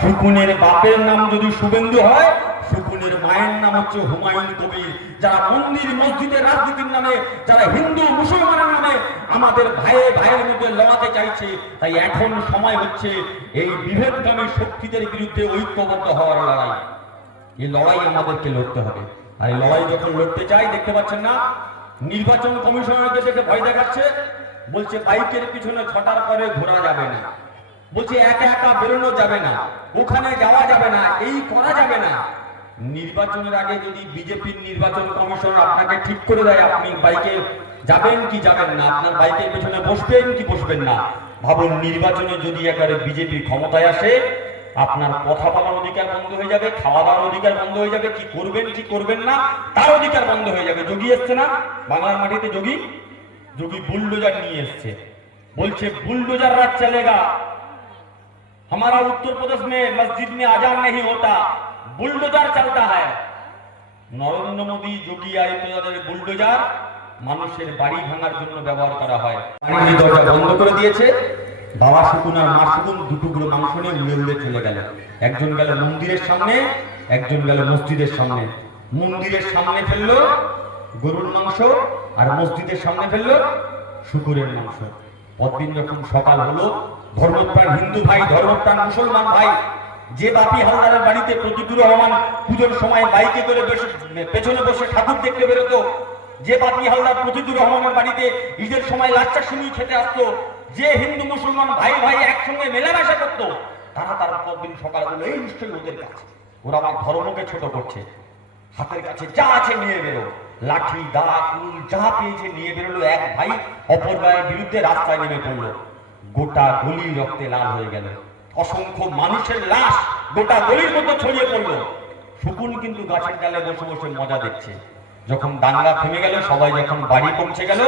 শকুনের বাপের নাম যদি শুভেন্দু হয়, শকুনের মায়ের নাম হচ্ছে হুমায়ুন কবির। যারা মন্দির মসজিদের রাজনীতির নামে, যারা হিন্দু মুসলমানের নামে আমাদের ভাইয়ের মধ্যে লড়াতে চাইছে, তাই এখন সময় হচ্ছে এই বিভেদগামী শক্তিদের বিরুদ্ধে ঐক্যবদ্ধ হওয়ার লড়াই। এই লড়াই আমাদেরকে লড়তে হবে। আর এই লড়াই যখন লড়তে চাই, দেখতে পাচ্ছেন না নির্বাচন কমিশনারকে দেখে ভয় দেখাচ্ছে, বলছে বাইকের পিছনে ছটার পরে ঘোরা যাবে না, বলছে একা একা বেরোনো যাবে না, ওখানে যাওয়া যাবে না, এই করা যাবে না। নির্বাচনের আগে যদি বিজেপির নির্বাচন কমিশনার আপনাকে ঠিক করে দেয় আপনি বাইকে যাবেন কি যাবেন না, আপনার বাইকের পেছনে বসবেন কি বসবেন না, ভাবুন নির্বাচনে যদি একবারে বিজেপি ক্ষমতায় আসে, আপনার কথা বলার অধিকার বন্ধ হয়ে যাবে, খাওয়া দাওয়ার অধিকার বন্ধ হয়ে যাবে, কি করবেন কি করবেন না তার অধিকার বন্ধ হয়ে যাবে। যোগী এসছে না বাংলার মাটিতে, যোগী বুলডোজার নিয়ে এসছে, বলছে बुलडोजर राज चलेगा, हमारा उत्तर प्रदेश में मस्जिद में अजान नहीं होता, बुलडोजर चलता है। নরেন্দ্র মোদী যোগী আদিত্যনাথের বুলডোজার মানুষের বাড়ি ভাঙার জন্য ব্যবহার করা হয়। বাড়ির দরজা বন্ধ করে দিয়েছে, বাবা শকুন আর মা শকুন দুটুকরো মাংস নিয়ে উড়ে উড়ে চলে গেল। একজন গেল মন্দিরের সামনে, একজন গেল মসজিদের সামনে। মন্দিরের সামনে ফেললো গরুর মাংস, আর মসজিদের সামনে ফেললো শুকুরের মাংস। পরদিন যখন সকাল হলো, ধর্মপ্রাণ হিন্দু ভাই, ধর্মপ্রাণ মুসলমান ভাই, যে বাপি হালদারের বাড়িতে প্রতিদুর রহমান পুজোর সময় বাইকে করে পেছনে বসে ঠাকুর দেখতে বেরোতো, যে বাপি হালদার প্রতিদুর রহমানের বাড়িতে ঈদের সময় লাচ্চা সিমুই খেতে আসতো, যে হিন্দু মুসলমান ভাই ভাই একসঙ্গে মেলামেশা করতো, তারা তার পরদিন সকাল হলো এই নিশ্চয়ই ওদের কাছে, ওরা আমার ধর্মকে ছোট করছে, হাতের কাছে যা আছে নিয়ে বেরো, লাঠি দা কুল যা পেয়েছে নিয়ে বেরোলো। এক ভাই অপর ভাইয়ের বিরুদ্ধে রাস্তায় নেমে পড়লো, গোটা গলি রক্তে লাল হয়ে গেল, অসংখ্য মানুষের লাশ গোটা গলির মধ্যে ছড়িয়ে পড়লো। শকুন কিন্তু গাছের ডালে বসে বসে মজা দেখছে। যখন দাঙ্গা থেমে গেল, সবাই যখন বাড়ি পৌঁছে গেল,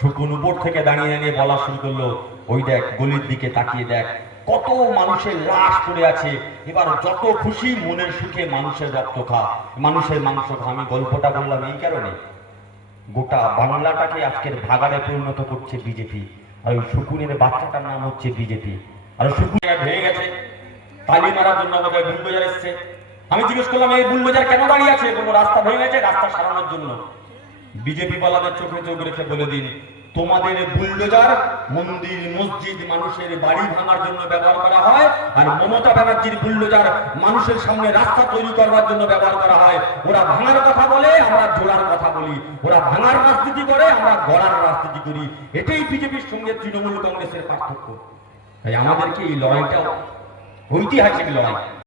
শকুন উপর থেকে দাঁড়িয়ে দাঁড়িয়ে বলা শুরু করলো, ওই দেখ গলির দিকে তাকিয়ে দেখ, কত মানুষের লাশ পড়ে আছে, এবার যত খুশি মনের সুখে মানুষের রক্ত খা, মানুষের মাংস খা। আমি গল্পটা বললাম এই কারণে, গোটা বাংলাটাকে আজকের ভাগাড়ে পরিণত করছে বিজেপি, আর ওই শকুনের বাচ্চাটার নাম হচ্ছে বিজেপি। আর শকুন ভেঙে গেছে, তালি মারার জন্য আমাদের বুলডোজার এসছে। আমি জিজ্ঞেস করলাম এই বুলডোজার কেন দাঁড়িয়ে আছে, কোনো রাস্তা ভেঙে গেছে, রাস্তা সারানোর জন্য। বিজেপি বলাদের চোখে চোখ রেখে বলে দিন, তোমাদের বুলডোজার মন্দির মসজিদ মানুষের বাড়ি ভাঙার জন্য ব্যবহার করা হয়, আর মমতা ব্যানার্জির বুলডোজার মানুষের সামনে রাস্তা তৈরি করার জন্য ব্যবহার করা হয়। ওরা ভাঙার কথা বলে, আমরা জোড়ার কথা বলি, ওরা ভাঙার রাজনীতি করে, আমরা গড়ার রাজনীতি করি। এটাই বিজেপির সঙ্গে তৃণমূল কংগ্রেসের পার্থক্য। তাই আমাদেরকে এই লড়াইটা ঐতিহাসিক লড়াই।